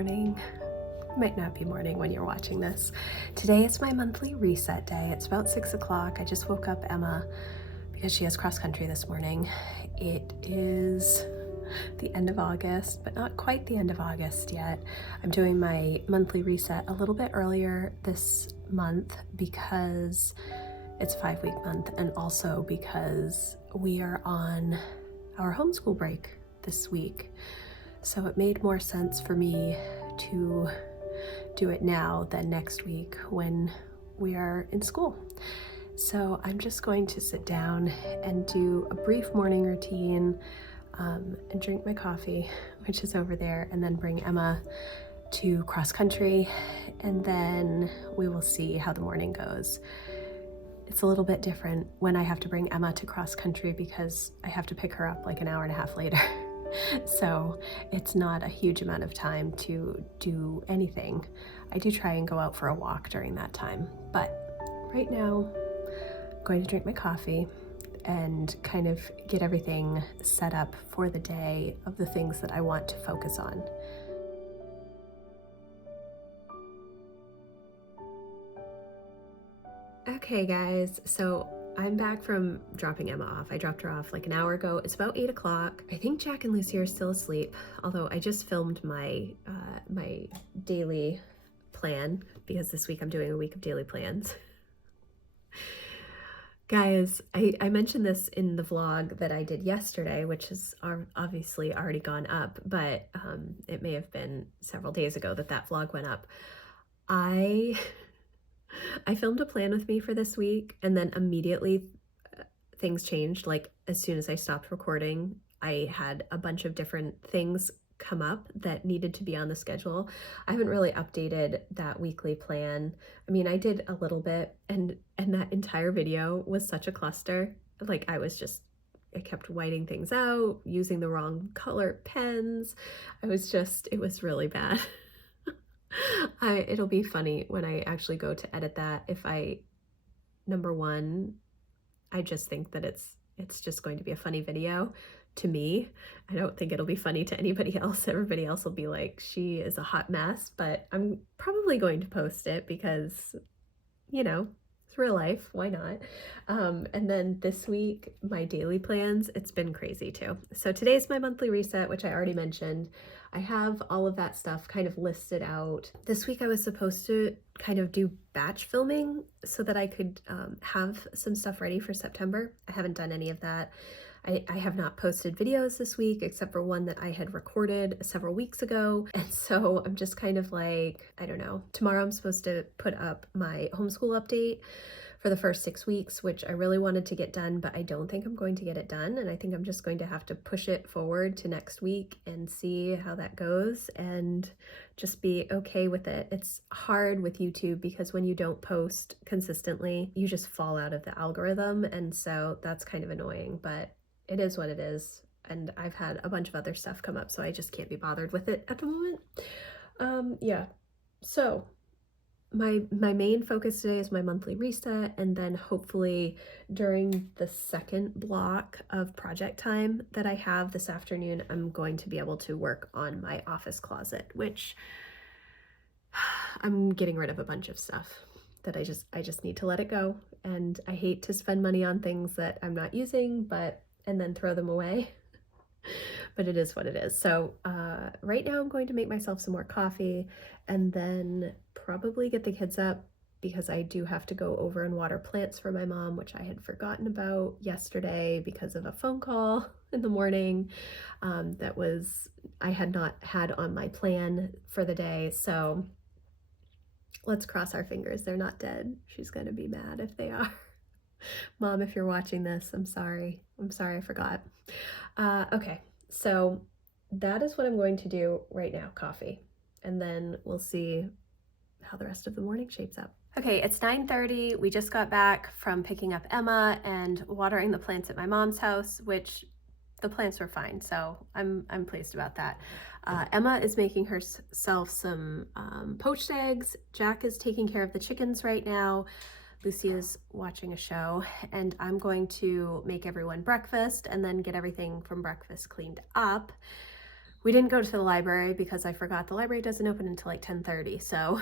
morning. Might not be morning when you're watching this. Today is my monthly reset day. It's about 6 o'clock. I just woke up Emma because she has cross country this morning. It is the end of August, but not quite the end of August yet. I'm doing my monthly reset a little bit earlier this month because it's a 5-week month, and also because we are on our homeschool break this week. So it made more sense for me to do it now than next week when we are in school. So I'm just going to sit down and do a brief morning routine and drink my coffee, which is over there, and then bring Emma to cross country, and then we will see how the morning goes. It's a little bit different when I have to bring Emma to cross country because I have to pick her up like an hour and a half later. So it's not a huge amount of time to do anything. I do try and go out for a walk during that time, but right now I'm going to drink my coffee and kind of get everything set up for the day of the things that I want to focus on. Okay guys, so I'm back from dropping Emma off. I dropped her off like an hour ago. It's about 8 o'clock. I think Jack and Lucy are still asleep, although I just filmed my my daily plan because this week I'm doing a week of daily plans. Guys, I mentioned this in the vlog that I did yesterday, which has obviously already gone up, but it may have been several days ago that that vlog went up. I filmed a plan with me for this week, and then immediately things changed. Like as soon as I stopped recording, I had a bunch of different things come up that needed to be on the schedule. I haven't really updated that weekly plan. I mean, I did a little bit, and that entire video was such a cluster. Like I kept whiting things out, using the wrong color pens. It was really bad. It'll be funny when I actually go to edit that. Number one, I just think that it's just going to be a funny video to me. I don't think it'll be funny to anybody else. Everybody else will be like, she is a hot mess, but I'm probably going to post it because, you know, it's real life. Why not? And then this week, my daily plans, it's been crazy too. So today's my monthly reset, which I already mentioned. I have all of that stuff kind of listed out. This week I was supposed to kind of do batch filming so that I could have some stuff ready for September. I haven't done any of that. I have not posted videos this week except for one that I had recorded several weeks ago. And so I'm just kind of like, I don't know. Tomorrow I'm supposed to put up my homeschool update for the first 6 weeks, which I really wanted to get done, but I don't think I'm going to get it done. And I think I'm just going to have to push it forward to next week and see how that goes and just be okay with it. It's hard with YouTube because when you don't post consistently, you just fall out of the algorithm. And so that's kind of annoying, but it is what it is. And I've had a bunch of other stuff come up, so I just can't be bothered with it at the moment. Yeah, so my main focus today is my monthly reset, and then hopefully during the second block of project time that I have this afternoon, I'm going to be able to work on my office closet, which I'm getting rid of a bunch of stuff that I just need to let it go. And I hate to spend money on things that I'm not using, and then throw them away. But it is what it is. So right now I'm going to make myself some more coffee and then probably get the kids up because I do have to go over and water plants for my mom, which I had forgotten about yesterday because of a phone call in the morning I had not had on my plan for the day. So let's cross our fingers they're not dead. She's gonna be mad if they are. Mom, if you're watching this, I'm sorry. I forgot. Okay, so that is what I'm going to do right now, coffee. And then we'll see how the rest of the morning shapes up. Okay, it's 9:30. We just got back from picking up Emma and watering the plants at my mom's house, which the plants were fine, so I'm pleased about that. Emma is making herself some poached eggs. Jack is taking care of the chickens right now. Lucy is watching a show, and I'm going to make everyone breakfast and then get everything from breakfast cleaned up. We didn't go to the library because I forgot the library doesn't open until like 10:30. So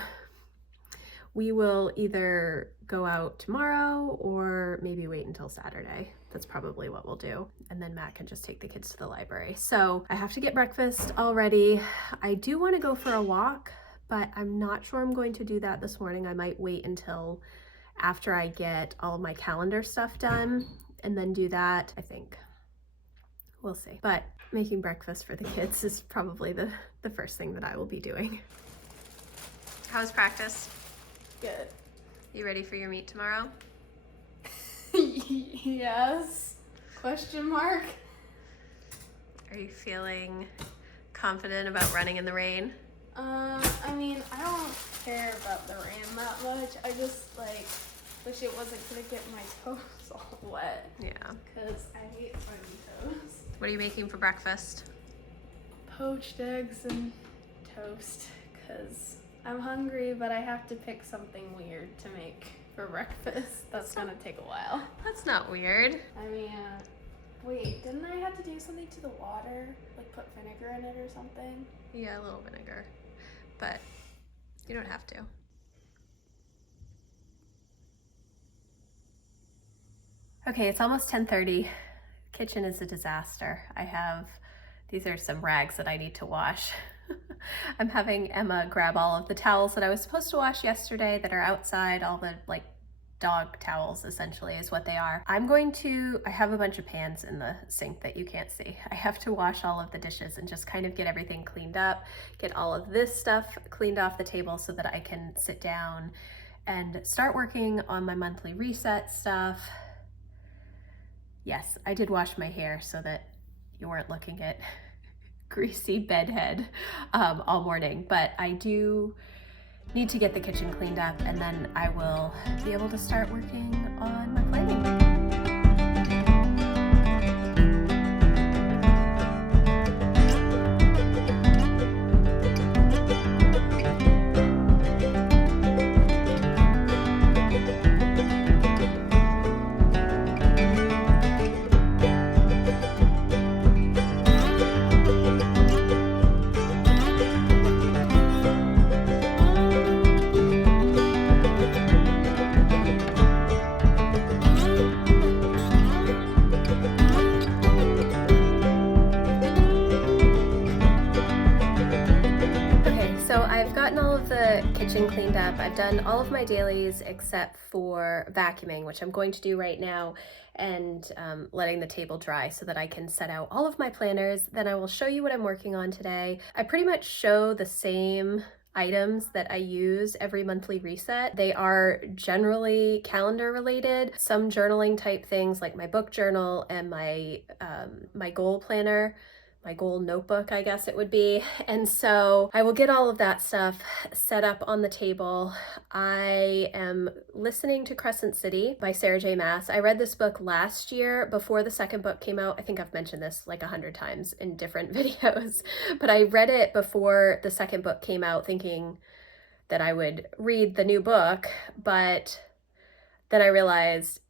we will either go out tomorrow or maybe wait until Saturday. That's probably what we'll do. And then Matt can just take the kids to the library. So I have to get breakfast all ready. I do want to go for a walk, but I'm not sure I'm going to do that this morning. I might wait until after I get all of my calendar stuff done and then do that, I think. We'll see. But making breakfast for the kids is probably the first thing that I will be doing. How's practice? Good. You ready for your meet tomorrow? Yes. Question mark? Are you feeling confident about running in the rain? I mean, I don't care about the rain that much. I just, like, wish it wasn't gonna get my toes all wet. Yeah. Because I hate soggy toes. What are you making for breakfast? Poached eggs and toast. Because I'm hungry, but I have to pick something weird to make for breakfast. That's gonna take a while. That's not weird. I mean, wait, didn't I have to do something to the water? Like put vinegar in it or something? Yeah, a little vinegar, but you don't have to. Okay, it's almost 10:30. Kitchen is a disaster. These are some rags that I need to wash. I'm having Emma grab all of the towels that I was supposed to wash yesterday that are outside, all the like dog towels essentially is what they are. I have a bunch of pans in the sink that you can't see. I have to wash all of the dishes and just kind of get everything cleaned up, get all of this stuff cleaned off the table so that I can sit down and start working on my monthly reset stuff. Yes, I did wash my hair so that you weren't looking at greasy bedhead all morning, but I do need to get the kitchen cleaned up and then I will be able to start working on my planning. Kitchen cleaned up. I've done all of my dailies except for vacuuming, which I'm going to do right now, and letting the table dry so that I can set out all of my planners. Then I will show you what I'm working on today. I pretty much show the same items that I use every monthly reset. They are generally calendar related, some journaling type things like my book journal and my goal planner, my goal notebook, I guess it would be. And so I will get all of that stuff set up on the table. I am listening to Crescent City by Sarah J. Maas. I read this book last year before the second book came out. I think I've mentioned this like 100 times in different videos, but I read it before the second book came out thinking that I would read the new book, but then I realized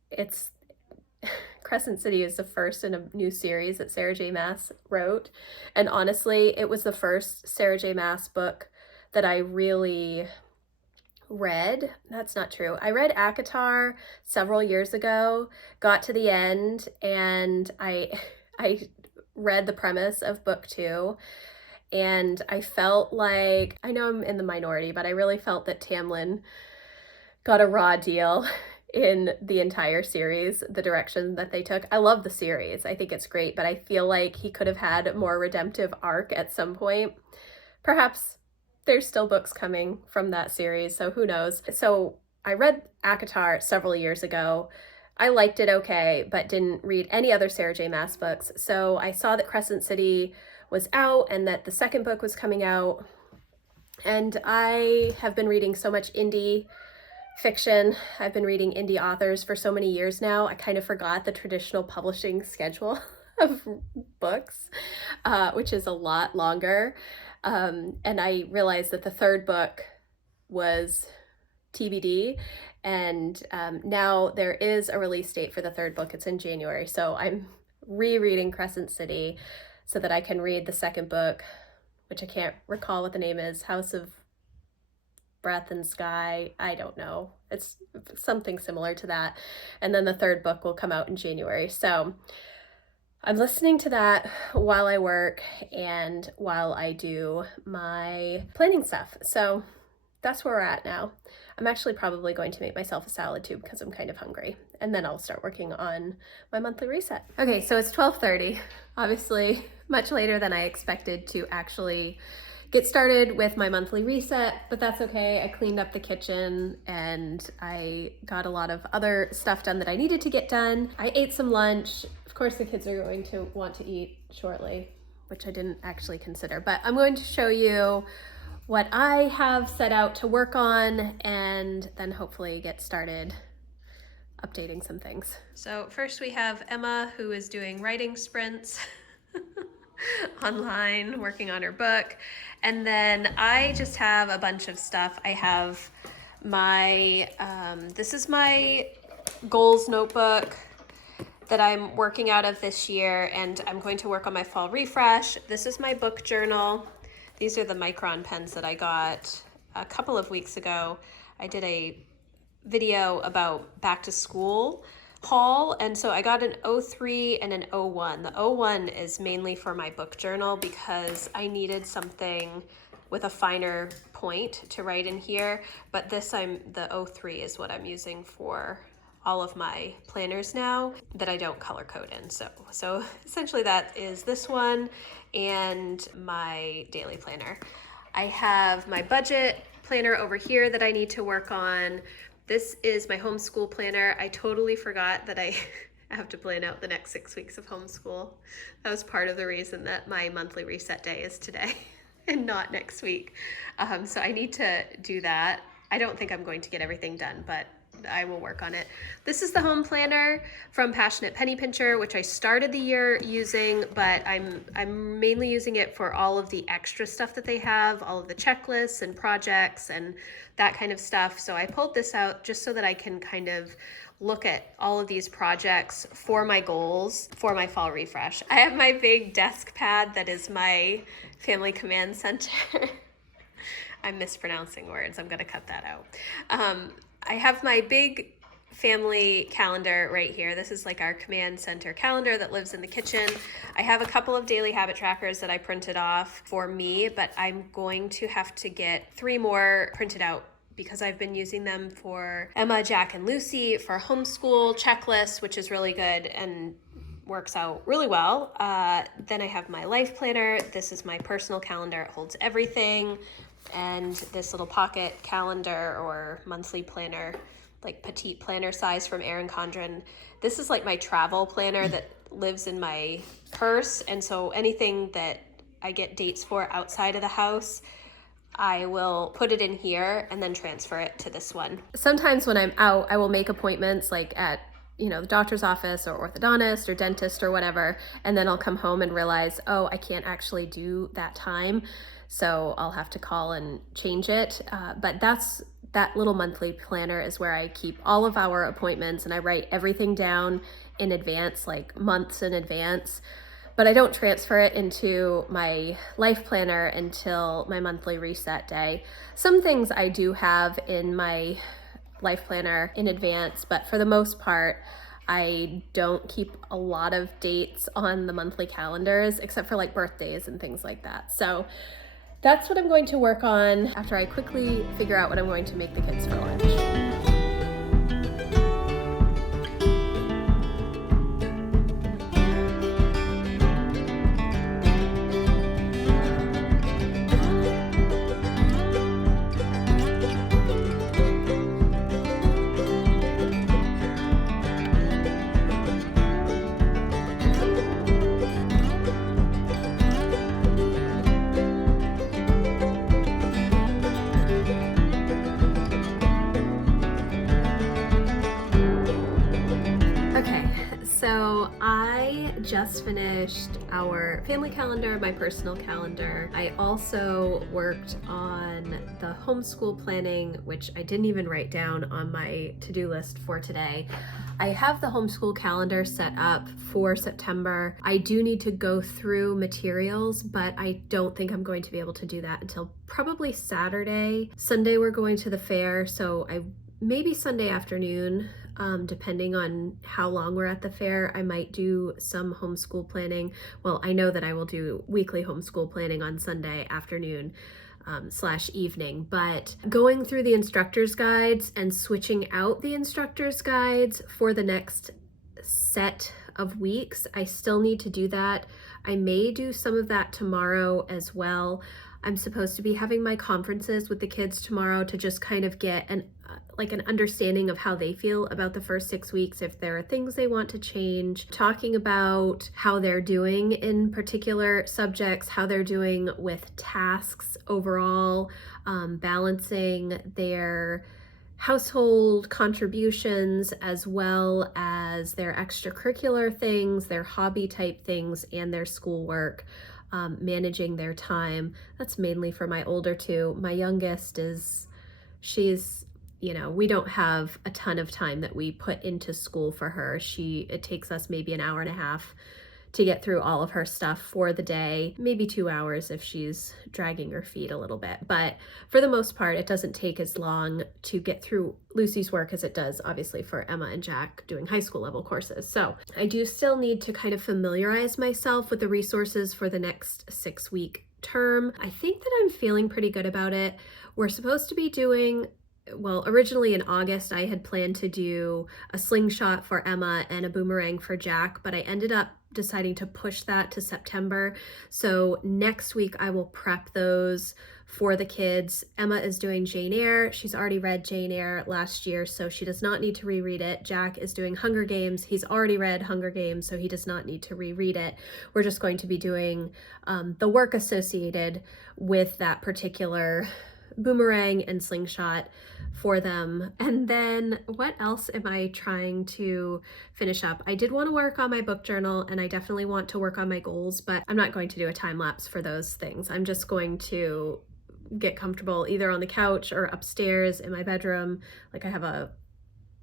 Crescent City is the first in a new series that Sarah J. Maas wrote. And honestly, it was the first Sarah J. Maas book that I really read. That's not true. I read ACOTAR several years ago, got to the end, and I read the premise of book 2. And I felt like, I know I'm in the minority, but I really felt that Tamlin got a raw deal in the entire series, the direction that they took. I love the series. I think it's great, but I feel like he could have had a more redemptive arc at some point. Perhaps there's still books coming from that series, so who knows. So I read ACOTAR several years ago. I liked it okay, but didn't read any other Sarah J. Maas books. So I saw that Crescent City was out and that the second book was coming out. And I have been reading so much indie fiction. I've been reading indie authors for so many years now. I kind of forgot the traditional publishing schedule of books, which is a lot longer. And I realized that the third book was TBD, and now there is a release date for the third book. It's in January. So I'm rereading Crescent City so that I can read the second book which I can't recall what the name is, House of Breath and Sky. I don't know. It's something similar to that. And then the third book will come out in January. So I'm listening to that while I work and while I do my planning stuff. So that's where we're at now. I'm actually probably going to make myself a salad too because I'm kind of hungry. And then I'll start working on my monthly reset. Okay, so it's 12:30, obviously much later than I expected to actually get started with my monthly reset, but that's okay. I cleaned up the kitchen and I got a lot of other stuff done that I needed to get done. I ate some lunch. Of course, the kids are going to want to eat shortly, which I didn't actually consider, but I'm going to show you what I have set out to work on and then hopefully get started updating some things. So first we have Emma, who is doing writing sprints online, working on her book. And then I just have a bunch of stuff. I have my, this is my goals notebook that I'm working out of this year, and I'm going to work on my fall refresh. This is my book journal. These are the Micron pens that I got a couple of weeks ago. I did a video about back to school haul, and so I got an 03 and an 01. The 01 is mainly for my book journal because I needed something with a finer point to write in here, but the 03 is what I'm using for all of my planners now that I don't color code in. So essentially that is this one and my daily planner. I have my budget planner over here that I need to work on. This is my homeschool planner. I totally forgot that I have to plan out the next 6 weeks of homeschool. That was part of the reason that my monthly reset day is today and not next week. So I need to do that. I don't think I'm going to get everything done, but I will work on it. This is the home planner from Passionate Penny Pincher, which I started the year using, but I'm mainly using it for all of the extra stuff that they have, all of the checklists and projects and that kind of stuff. So I pulled this out just so that I can kind of look at all of these projects for my goals for my fall refresh. I have my big desk pad that is my family command center. I'm mispronouncing words. I'm going to cut that out. I have my big family calendar right here. This is like our command center calendar that lives in the kitchen. I have a couple of daily habit trackers that I printed off for me, but I'm going to have to get 3 more printed out because I've been using them for Emma, Jack, and Lucy for homeschool checklists, which is really good and works out really well. Then I have my life planner. This is my personal calendar. It holds everything. And this little pocket calendar or monthly planner, like petite planner size from Erin Condren. This is like my travel planner that lives in my purse. And so anything that I get dates for outside of the house, I will put it in here and then transfer it to this one. Sometimes when I'm out, I will make appointments like at the doctor's office or orthodontist or dentist or whatever, and then I'll come home and realize, oh, I can't actually do that time. So I'll have to call and change it. But that little monthly planner is where I keep all of our appointments and I write everything down in advance, like months in advance. But I don't transfer it into my life planner until my monthly reset day. Some things I do have in my life planner in advance, but for the most part, I don't keep a lot of dates on the monthly calendars except for like birthdays and things like that. So that's what I'm going to work on after I quickly figure out what I'm going to make the kids for lunch. just finished our family calendar, my personal calendar. I also worked on the homeschool planning, which I didn't even write down on my to-do list for today. I have the homeschool calendar set up for September. I do need to go through materials, but I don't think I'm going to be able to do that until probably Saturday. Sunday we're going to the fair, so maybe Sunday afternoon, depending on how long we're at the fair, I might do some homeschool planning. Well, I know that I will do weekly homeschool planning on Sunday afternoon / evening, but going through the instructor's guides and switching out the instructor's guides for the next set of weeks, I still need to do that. I may do some of that tomorrow as well. I'm supposed to be having my conferences with the kids tomorrow to just kind of get an understanding of how they feel about the first 6 weeks, if there are things they want to change, talking about how they're doing in particular subjects, how they're doing with tasks overall, balancing their household contributions as well as their extracurricular things, their hobby type things, and their schoolwork. Managing their time. That's mainly for my older two. My youngest she's, we don't have a ton of time that we put into school for her. It takes us maybe an hour and a half to get through all of her stuff for the day, maybe 2 hours if she's dragging her feet a little bit. But for the most part, it doesn't take as long to get through Lucy's work as it does, obviously, for Emma and Jack doing high school level courses. So I do still need to kind of familiarize myself with the resources for the next 6-week term. I think that I'm feeling pretty good about it. We're supposed to be doing, well, originally in August, I had planned to do a slingshot for Emma and a boomerang for Jack, but I ended up deciding to push that to September. So next week I will prep those for the kids. Emma is doing Jane Eyre. She's already read Jane Eyre last year, so she does not need to reread it. Jack is doing Hunger Games. He's already read Hunger Games, so he does not need to reread it. We're just going to be doing the work associated with that particular boomerang and slingshot for them. And then what else am I trying to finish up? I did want to work on my book journal, and I definitely want to work on my goals, but I'm not going to do a time lapse for those things. I'm just going to get comfortable either on the couch or upstairs in my bedroom. Like, I have a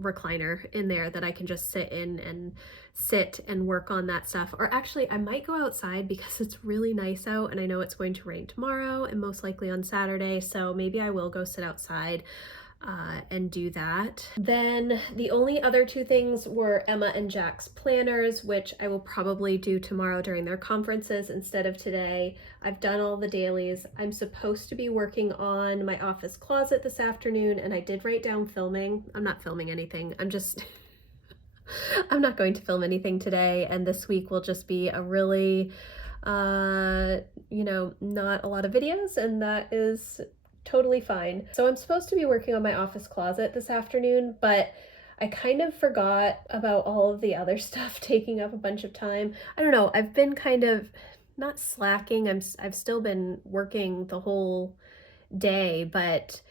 recliner in there that I can just sit in and work on that stuff. Or actually, I might go outside because it's really nice out, and I know it's going to rain tomorrow and most likely on Saturday, so maybe I will go sit outside and do that. Then the only other 2 things were Emma and Jack's planners, which I will probably do tomorrow during their conferences instead of today. I've done all the dailies. I'm supposed to be working on my office closet this afternoon, and I did write down filming. I'm not filming anything. I'm not going to film anything today, and this week will just be a really, not a lot of videos, and that is totally fine. So I'm supposed to be working on my office closet this afternoon, but I kind of forgot about all of the other stuff taking up a bunch of time. I don't know, I've been kind of not slacking. I've still been working the whole day, but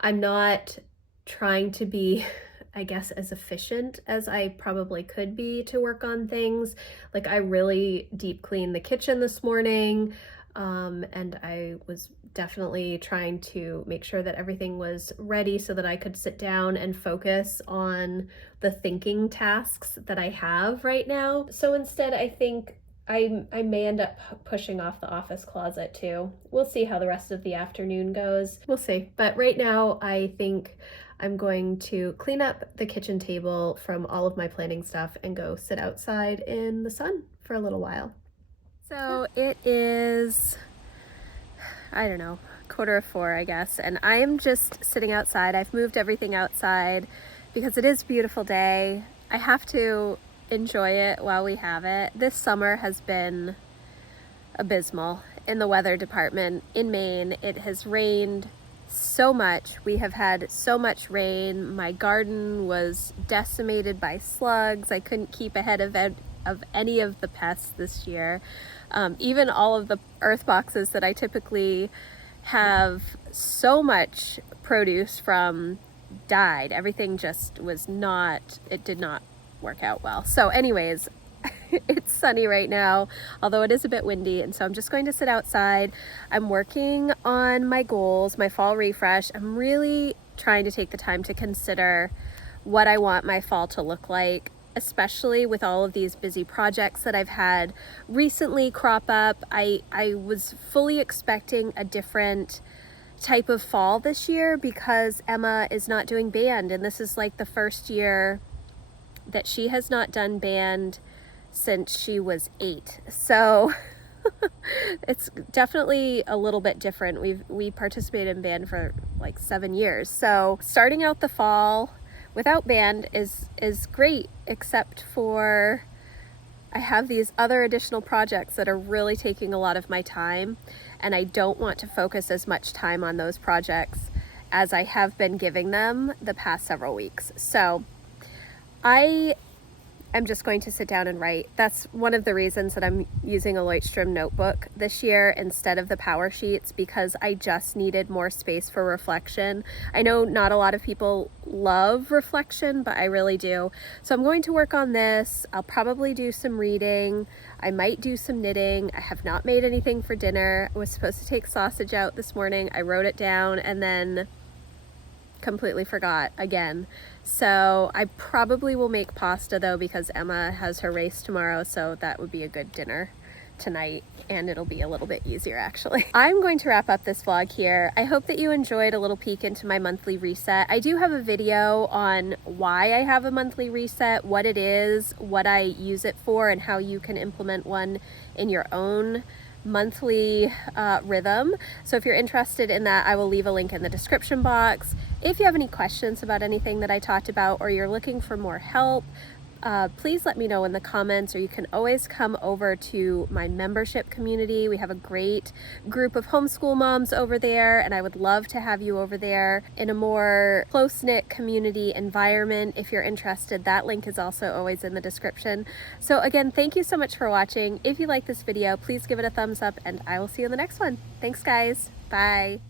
I'm not trying to be, I guess, as efficient as I probably could be to work on things. Like, I really deep cleaned the kitchen this morning, and I was definitely trying to make sure that everything was ready so that I could sit down and focus on the thinking tasks that I have right now. So instead, I think I may end up pushing off the office closet too. We'll see how the rest of the afternoon goes. We'll see. But right now, I think I'm going to clean up the kitchen table from all of my planning stuff and go sit outside in the sun for a little while. So it is, I don't know, 3:45, I guess, and I am just sitting outside. I've moved everything outside because it is a beautiful day. I have to enjoy it while we have it. This summer has been abysmal in the weather department in Maine. It has rained so much. We have had so much rain. My garden was decimated by slugs. I couldn't keep ahead of any of the pests this year. Even all of the earth boxes that I typically have so much produce from died. Everything just was not, it did not work out well. So anyways, It's sunny right now, although it is a bit windy, and so I'm just going to sit outside. I'm working on my goals, my fall refresh. I'm really trying to take the time to consider what I want my fall to look like, especially with all of these busy projects that I've had recently crop up. I was fully expecting a different type of fall this year because Emma is not doing band, and this is like the first year that she has not done band since she was 8. So it's definitely a little bit different. We participated in band for like 7 years. So starting out the fall without band is great, except for I have these other additional projects that are really taking a lot of my time, and I don't want to focus as much time on those projects as I have been giving them the past several weeks. So I'm just going to sit down and write. That's one of the reasons that I'm using a Leuchtturm notebook this year instead of the power sheets, because I just needed more space for reflection. I know not a lot of people love reflection, but I really do. So I'm going to work on this. I'll probably do some reading. I might do some knitting. I have not made anything for dinner. I was supposed to take sausage out this morning. I wrote it down and then completely forgot again. So I probably will make pasta though, because Emma has her race tomorrow, so that would be a good dinner tonight, and it'll be a little bit easier actually. I'm going to wrap up this vlog here. I hope that you enjoyed a little peek into my monthly reset. I do have a video on why I have a monthly reset, what it is, what I use it for, and how you can implement one in your own monthly rhythm. So if you're interested in that, I will leave a link in the description box. If you have any questions about anything that I talked about, or you're looking for more help, please let me know in the comments, or you can always come over to my membership community. We have a great group of homeschool moms over there, and I would love to have you over there in a more close-knit community environment. If you're interested, that link is also always in the description. So again, thank you so much for watching. If you like this video, please give it a thumbs up, and I will see you in the next one. Thanks guys. Bye.